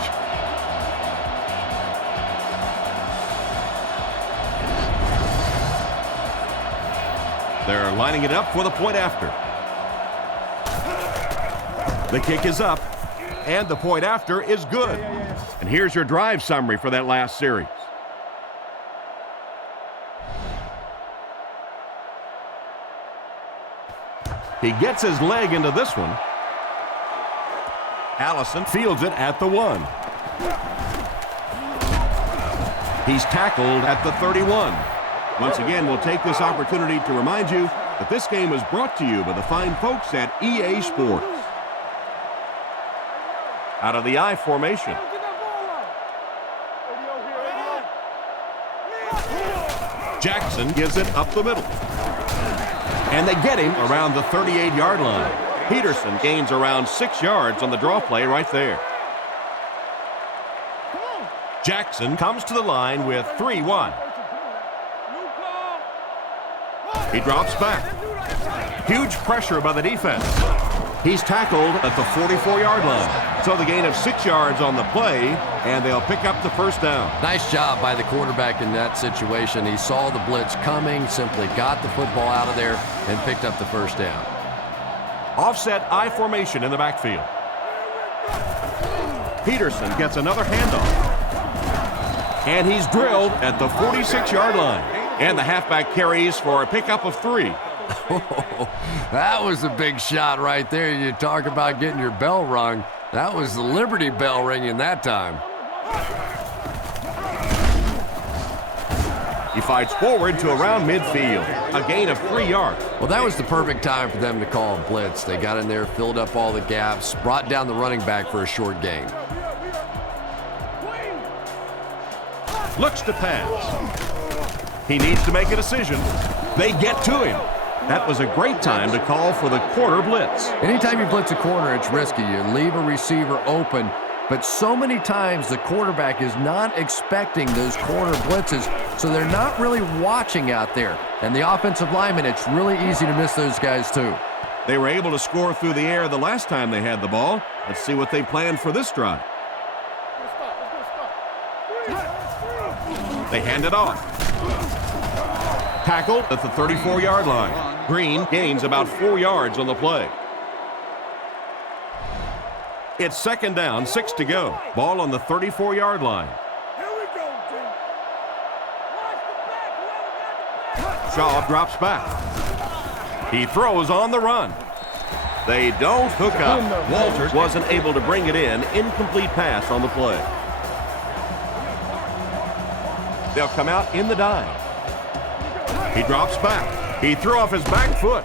They're lining it up for the point after. The kick is up, and the point after is good. And here's your drive summary for that last series. He gets his leg into this one. Allison fields it at the 1. He's tackled at the 31. Once again, we'll take this opportunity to remind you that this game is brought to you by the fine folks at EA Sports. Out of the I formation. Jackson gives it up the middle. And they get him around the 38-yard line. Peterson gains around 6 yards on the draw play right there. Jackson comes to the line with 3 wide. He drops back. Huge pressure by the defense. He's tackled at the 44-yard line. So the gain of 6 yards on the play, and they'll pick up the first down. Nice job by the quarterback in that situation. He saw the blitz coming, simply got the football out of there, and picked up the first down. Offset I formation in the backfield. Peterson gets another handoff. And he's drilled at the 46-yard line. And the halfback carries for a pickup of 3. That was a big shot right there. You talk about getting your bell rung. That was the Liberty Bell ringing that time. He fights forward to around midfield. A gain of 3 yards. Well, that was the perfect time for them to call a blitz. They got in there, filled up all the gaps, brought down the running back for a short gain. Looks to pass. He needs to make a decision. They get to him. That was a great time to call for the corner blitz. Anytime you blitz a corner, it's risky. You leave a receiver open, but so many times the quarterback is not expecting those corner blitzes, so they're not really watching out there. And the offensive linemen, it's really easy to miss those guys too. They were able to score through the air the last time they had the ball. Let's see what they planned for this drive. They hand it off. Tackled at the 34-yard line. Green gains about 4 yards on the play. It's second down, 6 to go. Ball on the 34-yard line. Shaw drops back. He throws on the run. They don't hook up. Walters wasn't able to bring it in. Incomplete pass on the play. They'll come out in the dive. He drops back. He threw off his back foot.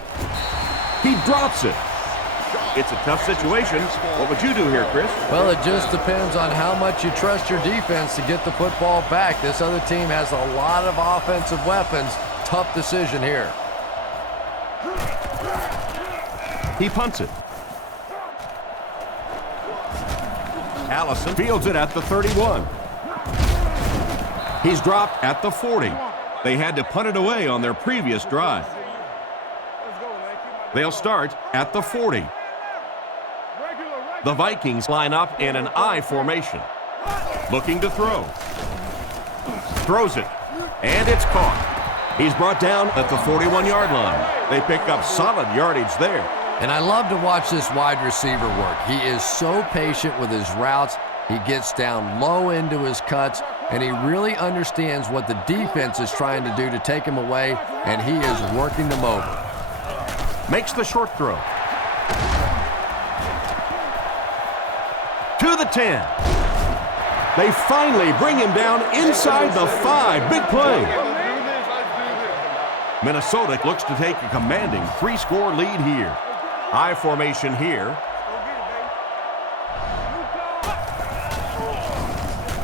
He drops it. It's a tough situation. What would you do here, Chris? Well, it just depends on how much you trust your defense to get the football back. This other team has a lot of offensive weapons. Tough decision here. He punts it. Allison fields it at the 31. He's dropped at the 40. They had to punt it away on their previous drive. They'll start at the 40. The Vikings line up in an I formation. Looking to throw. Throws it. And it's caught. He's brought down at the 41-yard line. They pick up solid yardage there. And I love to watch this wide receiver work. He is so patient with his routes. He gets down low into his cuts, and he really understands what the defense is trying to do to take him away, and he is working them over. Makes the short throw. to the 10. They finally bring him down inside the 5. Big play. Minnesota looks to take a commanding 3-score lead here. I formation here.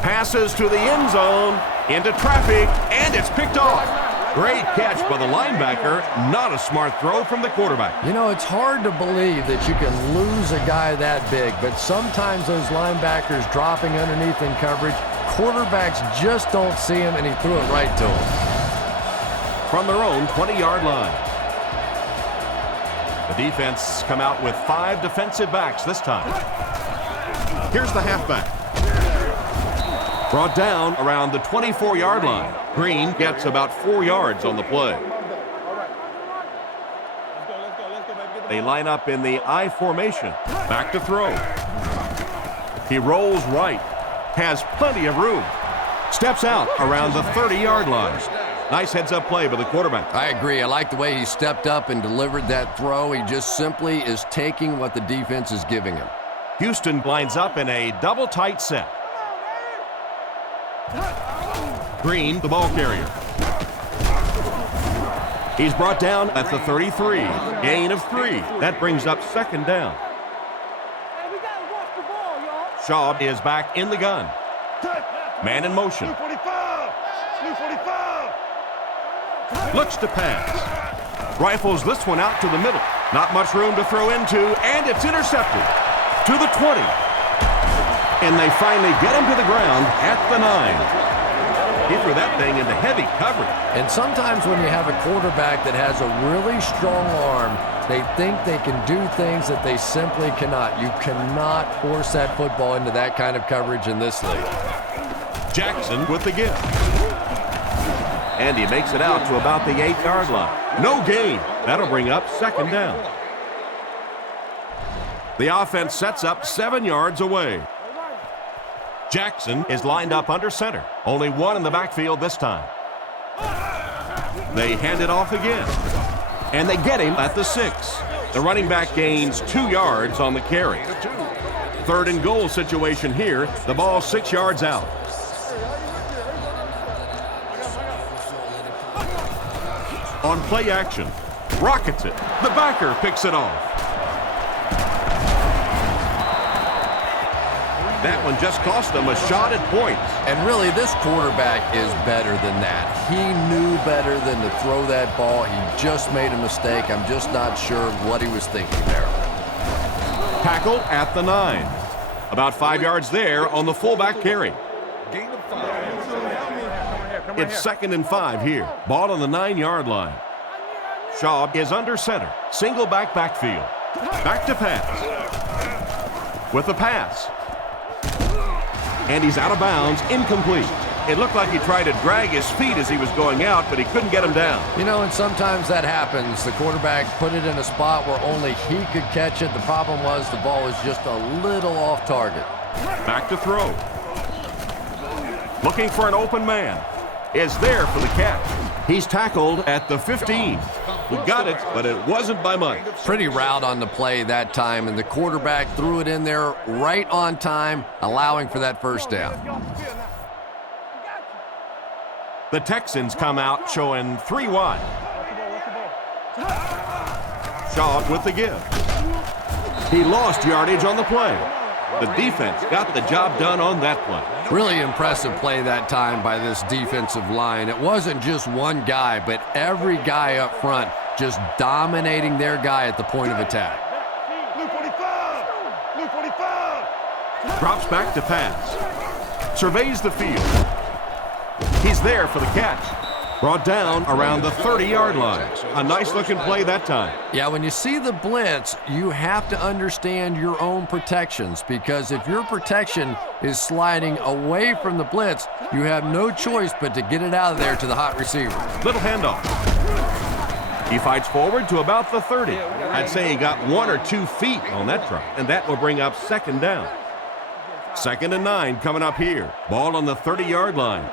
Passes to the end zone, into traffic, and it's picked off. Great catch by the linebacker. Not a smart throw from the quarterback. You know, it's hard to believe that you can lose a guy that big, but sometimes those linebackers dropping underneath in coverage, quarterbacks just don't see him, and he threw it right to him. From their own 20-yard line. The defense come out with 5 defensive backs this time. Here's the halfback. Brought down around the 24-yard line. Green gets about 4 yards on the play. They line up in the I formation. Back to throw. He rolls right. Has plenty of room. Steps out around the 30-yard line. Nice heads-up play by the quarterback. I agree. I like the way he stepped up and delivered that throw. He just simply is taking what the defense is giving him. Houston lines up in a double tight set. Green, the ball carrier. He's brought down at the 33. Gain of 3. That brings up 2nd down. Shaw is back in the gun. Man in motion. Looks to pass. Rifles this one out to the middle. Not much room to throw into, and it's intercepted. To the 20. And they finally get him to the ground at the 9. He threw that thing into heavy coverage. And sometimes when you have a quarterback that has a really strong arm, they think they can do things that they simply cannot. You cannot force that football into that kind of coverage in this league. Jackson with the gift. And he makes it out to about the 8-yard line. No gain. That'll bring up 2nd down. The offense sets up 7 yards away. Jackson is lined up under center. Only one in the backfield this time. They hand it off again. And they get him at the 6. The running back gains 2 yards on the carry. 3rd and goal situation here. The ball 6 yards out. On play action. Rockets it. The backer picks it off. That one just cost them a shot at points. And really, this quarterback is better than that. He knew better than to throw that ball. He just made a mistake. I'm just not sure what he was thinking there. Tackle at the 9. About 5 yards there on the fullback carry. Gain of 5. It's 2nd and 5 here. Ball on the 9-yard line. Shaw is under center. Single backfield. Back to pass. With the pass. And he's out of bounds, incomplete. It looked like he tried to drag his feet as he was going out, but he couldn't get him down. You know, and sometimes that happens. The quarterback put it in a spot where only he could catch it. The problem was the ball was just a little off target. Back to throw. Looking for an open man. Is there for the catch. He's tackled at the 15. He got it, but it wasn't by much. Pretty route on the play that time, and the quarterback threw it in there right on time, allowing for that 1st down. The Texans come out showing 3 wide. Shaw with the give. He lost yardage on the play. The defense got the job done on that play. Really impressive play that time by this defensive line. It wasn't just one guy, but every guy up front just dominating their guy at the point of attack. Drops back to pass. Surveys the field. He's there for the catch. Brought down around the 30-yard line. A nice-looking play that time. Yeah, when you see the blitz, you have to understand your own protections, because if your protection is sliding away from the blitz, you have no choice but to get it out of there to the hot receiver. Little handoff. He fights forward to about the 30. I'd say he got 1 or 2 feet on that try, and that will bring up 2nd down. 2nd and 9 coming up here. Ball on the 30-yard line.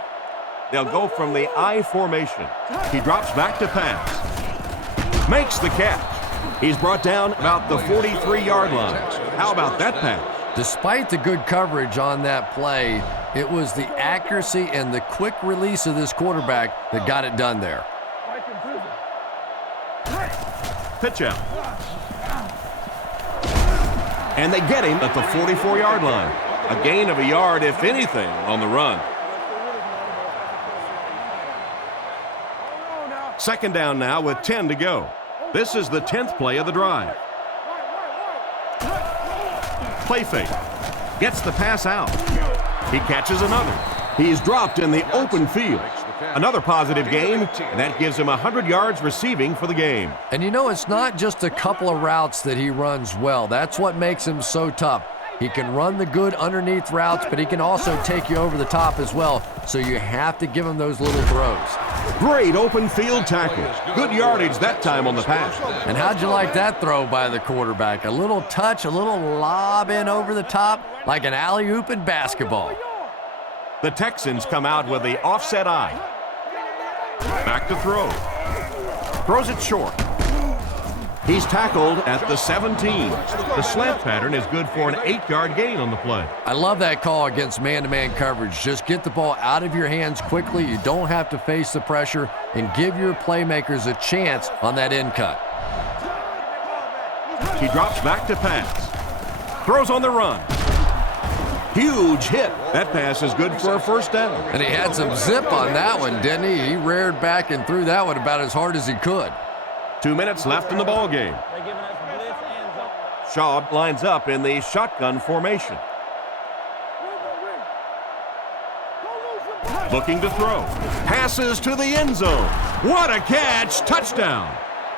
They'll go from the I formation. He drops back to pass. Makes the catch. He's brought down about the 43-yard line. How about that pass? Despite the good coverage on that play, it was the accuracy and the quick release of this quarterback that got it done there. Pitch out. And they get him at the 44-yard line. A gain of a yard, if anything, on the run. Second down now with 10 to go. This is the 10th play of the drive. Play fake. Gets the pass out. He catches another. He's dropped in the open field. Another positive gain, and that gives him 100 yards receiving for the game. And you know, it's not just a couple of routes that he runs well. That's what makes him so tough. He can run the good underneath routes, but he can also take you over the top as well. So you have to give him those little throws. Great open field tackle. Good yardage that time on the pass. And how'd you like that throw by the quarterback? A little touch, a little lob in over the top, like an alley-oop in basketball. The Texans come out with the offset eye. Back to throw. Throws it short. He's tackled at the 17. The slant pattern is good for an 8-yard gain on the play. I love that call against man-to-man coverage. Just get the ball out of your hands quickly. You don't have to face the pressure, and give your playmakers a chance on that end cut. He drops back to pass. Throws on the run. Huge hit. That pass is good for a first down. And he had some zip on that one, didn't he? He reared back and threw that one about as hard as he could. 2 minutes left in the ball game. Shaw lines up in the shotgun formation. Looking to throw. Passes to the end zone. What a catch. Touchdown.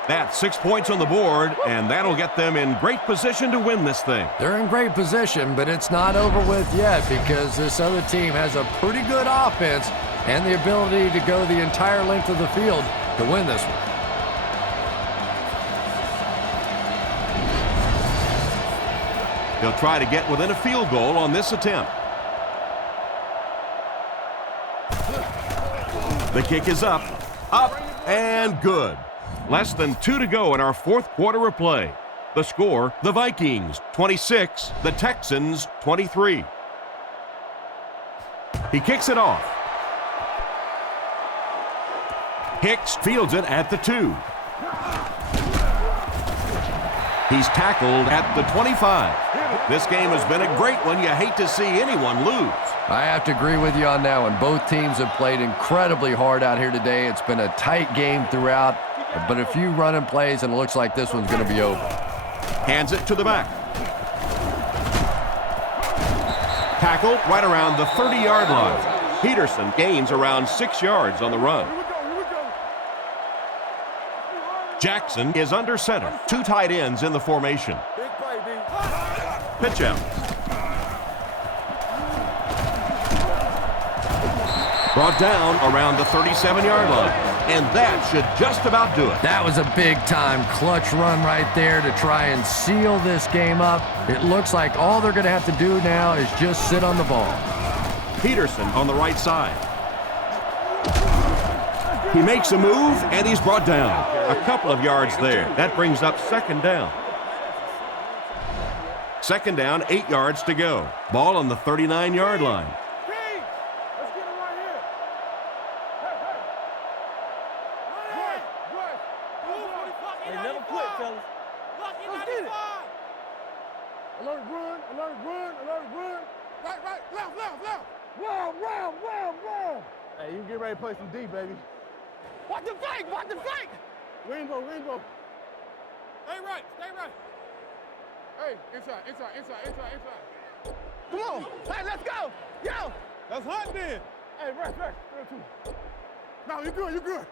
That's 6 points on the board, and that'll get them in great position to win this thing. They're in great position, but it's not over with yet because this other team has a pretty good offense and the ability to go the entire length of the field to win this one. They'll try to get within a field goal on this attempt. The kick is up, and good. Less than 2 to go in our fourth quarter of play. The score, the Vikings 26, the Texans 23. He kicks it off. Hicks fields it at the 2. He's tackled at the 25. This game has been a great one. You hate to see anyone lose. I have to agree with you on that one. Both teams have played incredibly hard out here today. It's been a tight game throughout, but a few running plays, and it looks like this one's going to be over. Hands it to the back. Tackled right around the 30-yard line. Peterson gains around 6 yards on the run. Jackson is under center. 2 tight ends in the formation. Pitch out. Brought down around the 37-yard line. And that should just about do it. That was a big-time clutch run right there to try and seal this game up. It looks like all they're going to have to do now is just sit on the ball. Peterson on the right side. He makes a move, and he's brought down. A couple of yards there. That brings up second down. Second down, 8 yards to go. Ball on the 39-yard line. Alert, run, alert, run, alert, run. Right, left. Wow. Hey, you get ready to play some D, baby. Watch the fake. Rainbow. Stay right. Hey, inside. Come on. Hey, let's go. Yo. That's hot then. Hey, right. No, you good.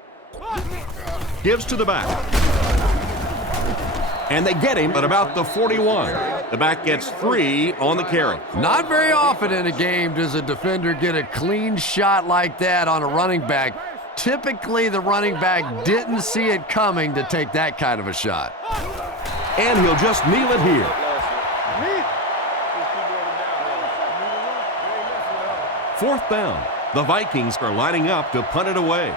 Gives to the back. And they get him at about the 41. The back gets 3 on the carry. Not very often in a game does a defender get a clean shot like that on a running back. Typically, the running back didn't see it coming to take that kind of a shot. And he'll just kneel it here. Fourth down. The Vikings are lining up to punt it away.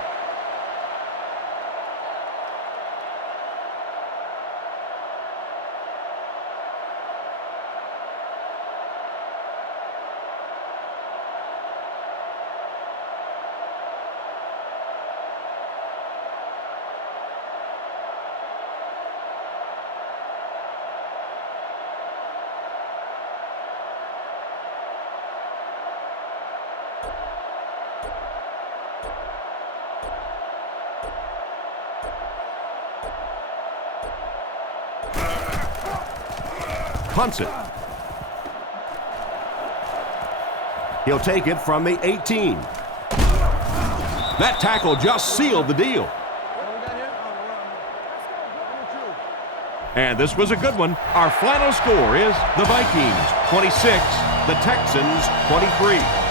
punts it. He'll take it from the 18. That tackle just sealed the deal. And this was a good one. Our final score is the Vikings 26, the Texans 23.